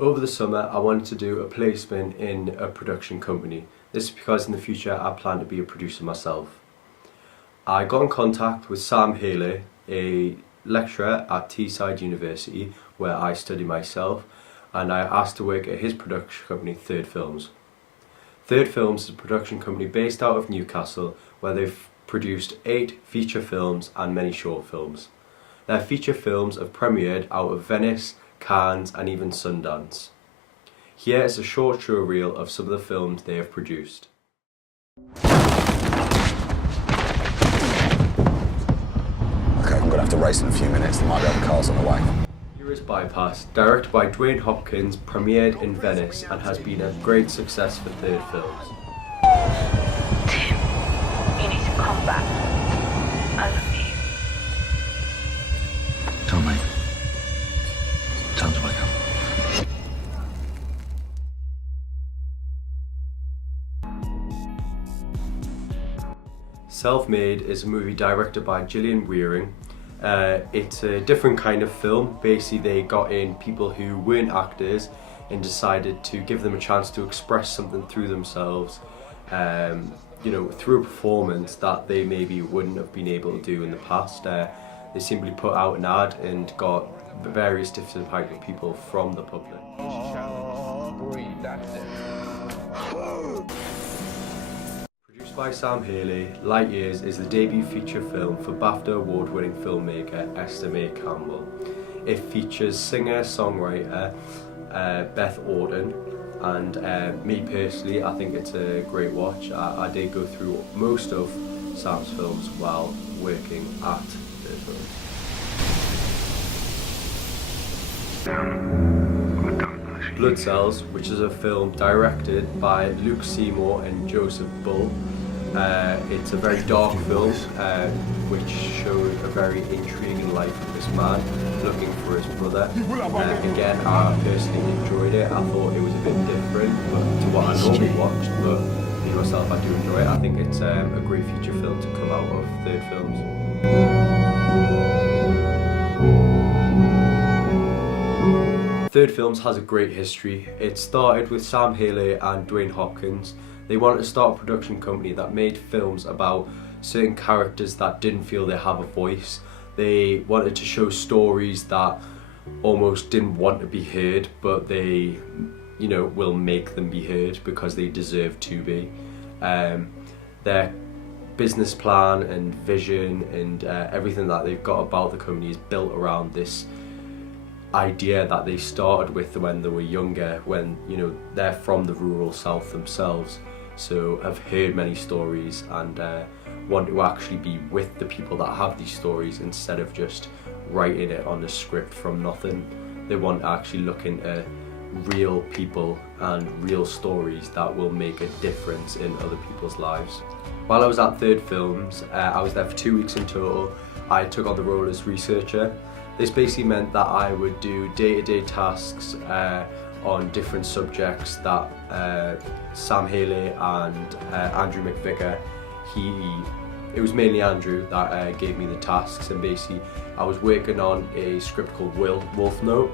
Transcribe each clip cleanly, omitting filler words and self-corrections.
Over the summer, I wanted to do a placement in a production company. This is because in the future I plan to be a producer myself. I got in contact with Sam Haley, a lecturer at Teesside University where I study myself, and I asked to work at his production company, Third Films. Third Films is a production company based out of Newcastle where they've produced 8 feature films and many short films. Their feature films have premiered out of Venice, Cannes and even Sundance. Here is a short show reel of some of the films they have produced. Okay, I'm going to have to race in a few minutes, there might be other cars on the way. Furious Bypass, directed by Dwayne Hopkins, premiered in Venice and has been a great success for Third Films. Tim, you need to come back. I love you. Tell me. Time to wake up. Self-Made is a movie directed by Gillian Wearing. It's a different kind of film. Basically, they got in people who weren't actors and decided to give them a chance to express something through themselves, through a performance that they maybe wouldn't have been able to do in the past. They simply put out an ad and got various different types of people from the public. Produced by Sam Haley, Light Years is the debut feature film for BAFTA award-winning filmmaker Esther May Campbell. It features singer-songwriter Beth Orden, and me personally, I think it's a great watch. I did go through most of Sam's films while working at the films. Blood Cells, which is a film directed by Luke Seymour and Joseph Bull. It's a very dark film which showed a very intriguing life of this man looking for his brother. Again, I personally enjoyed it. I thought it was a bit different to what I normally watched, but me myself, I do enjoy it. I think it's a great feature film to come out of Third Films. Third Films has a great history. It started with Sam Haley and Dwayne Hopkins. They wanted to start a production company that made films about certain characters that didn't feel they have a voice. They wanted to show stories that almost didn't want to be heard, but they, will make them be heard because they deserve to be. Their business plan and vision and everything that they've got about the company is built around this idea that they started with when they were younger, when they're from the rural south themselves, so have heard many stories and want to actually be with the people that have these stories instead of just writing it on a script from nothing. They want to actually look into real people and real stories that will make a difference in other people's lives. While I was at Third Films, I was there for 2 weeks in total. I took on the role as researcher. This basically meant that I would do day-to-day tasks on different subjects that Sam Haley and Andrew McVicker, it was mainly Andrew that gave me the tasks, and basically I was working on a script called Wolf Note,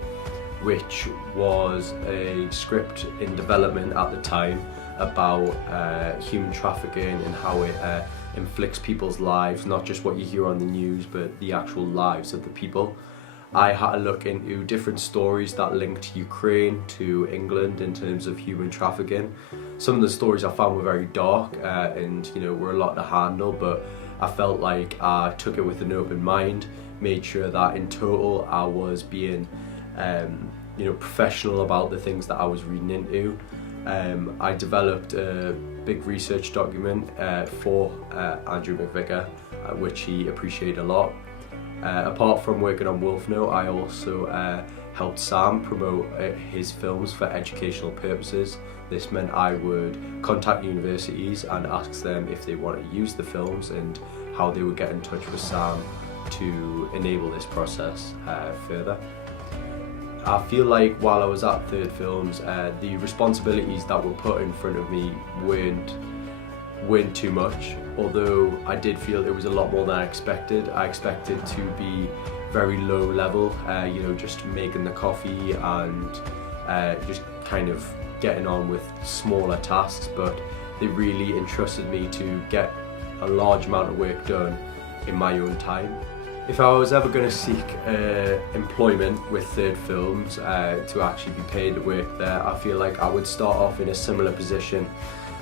which was a script in development at the time about human trafficking and how it inflicts people's lives, not just what you hear on the news, but the actual lives of the people. I had to look into different stories that linked Ukraine to England in terms of human trafficking. Some of the stories I found were very dark and were a lot to handle, but I felt like I took it with an open mind, made sure that in total I was being professional about the things that I was reading into. I developed a big research document for Andrew McVicker, which he appreciated a lot. Apart from working on Wolf Note, I also helped Sam promote his films for educational purposes. This meant I would contact universities and ask them if they wanted to use the films and how they would get in touch with Sam to enable this process further. I feel like while I was at Third Films, the responsibilities that were put in front of me weren't too much, although I did feel it was a lot more than I expected. I expected to be very low level, just making the coffee and just kind of getting on with smaller tasks, but they really entrusted me to get a large amount of work done in my own time. If I was ever going to seek employment with Third Films to actually be paid to work there, I feel like I would start off in a similar position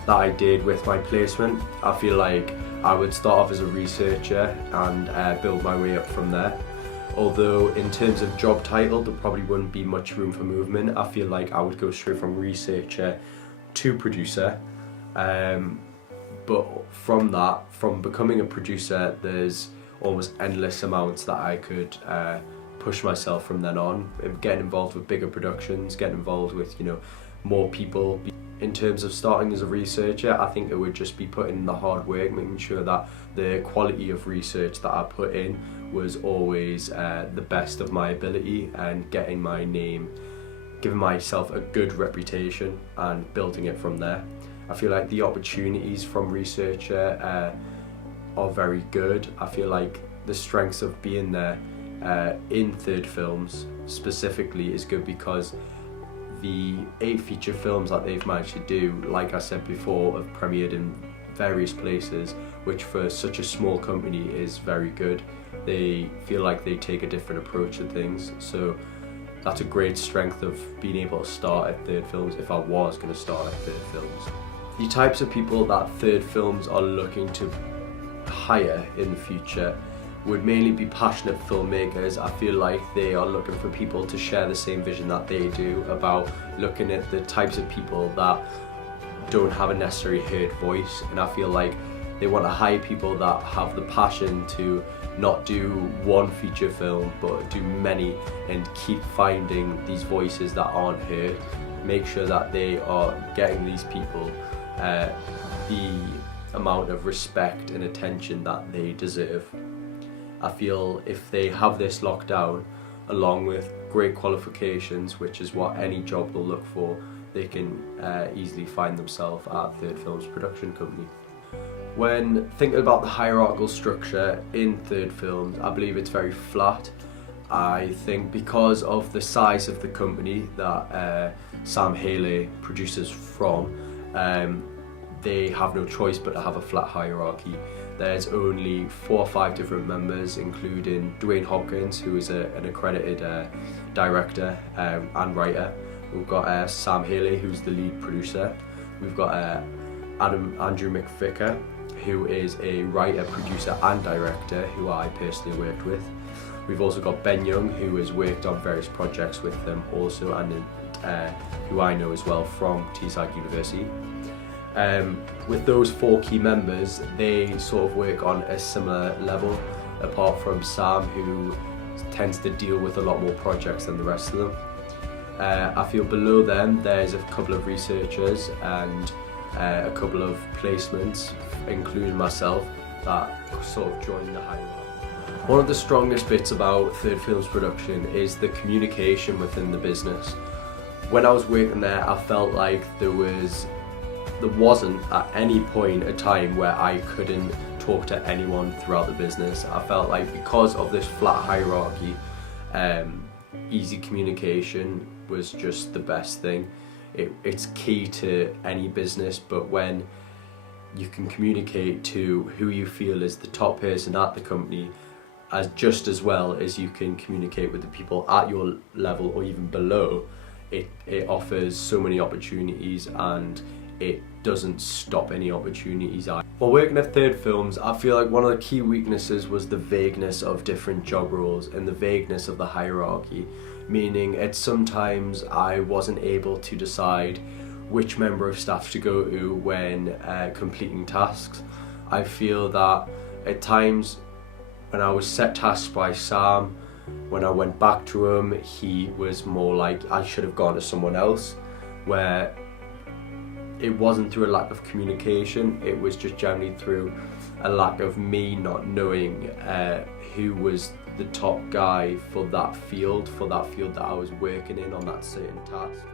that I did with my placement. I feel like I would start off as a researcher and build my way up from there. Although in terms of job title, there probably wouldn't be much room for movement. I feel like I would go straight from researcher to producer. But from becoming a producer, there's almost endless amounts that I could push myself from then on. Getting involved with bigger productions, getting involved with, you know, more people. In terms of starting as a researcher, I think it would just be putting in the hard work, making sure that the quality of research that I put in was always the best of my ability, and getting my name, giving myself a good reputation and building it from there. I feel like the opportunities from researcher are very good. I feel like the strengths of being there in Third Films specifically is good because the 8 feature films that they've managed to do, like I said before, have premiered in various places, which for such a small company is very good. They feel like they take a different approach to things, so that's a great strength of being able to start at Third Films if I was going to start at Third Films. The types of people that Third Films are looking to hire in the future would mainly be passionate filmmakers. I feel like they are looking for people to share the same vision that they do, about looking at the types of people that don't have a necessarily heard voice, and I feel like they want to hire people that have the passion to not do one feature film but do many, and keep finding these voices that aren't heard. Make sure that they are getting these people the amount of respect and attention that they deserve. I feel if they have this locked down, along with great qualifications, which is what any job will look for, they can easily find themselves at Third Films production company. When thinking about the hierarchical structure in Third Films, I believe it's very flat. I think because of the size of the company that Sam Haley produces from, they have no choice but to have a flat hierarchy. There's only 4 or 5 different members, including Dwayne Hopkins, who is an accredited director and writer. We've got Sam Haley, who's the lead producer. We've got Andrew McVicker, who is a writer, producer and director, who I personally worked with. We've also got Ben Young, who has worked on various projects with them also, and who I know as well from Teesside University. With those 4 key members, they sort of work on a similar level, apart from Sam, who tends to deal with a lot more projects than the rest of them. I feel below them there's a couple of researchers and a couple of placements, including myself, that sort of join the hierarchy. One of the strongest bits about Third Films production is the communication within the business. When I was working there, I felt like there wasn't at any point a time where I couldn't talk to anyone throughout the business. I felt like because of this flat hierarchy, easy communication was just the best thing. It's key to any business, but when you can communicate to who you feel is the top person at the company just as well as you can communicate with the people at your level or even below, it offers so many opportunities, and it doesn't stop any opportunities. While working at Third Films, I feel like one of the key weaknesses was the vagueness of different job roles and the vagueness of the hierarchy, meaning at sometimes I wasn't able to decide which member of staff to go to when completing tasks. I feel that at times when I was set tasks by Sam, when I went back to him, he was more like I should have gone to someone else, where it wasn't through a lack of communication, it was just generally through a lack of me not knowing who was the top guy for that field that I was working in on that certain task.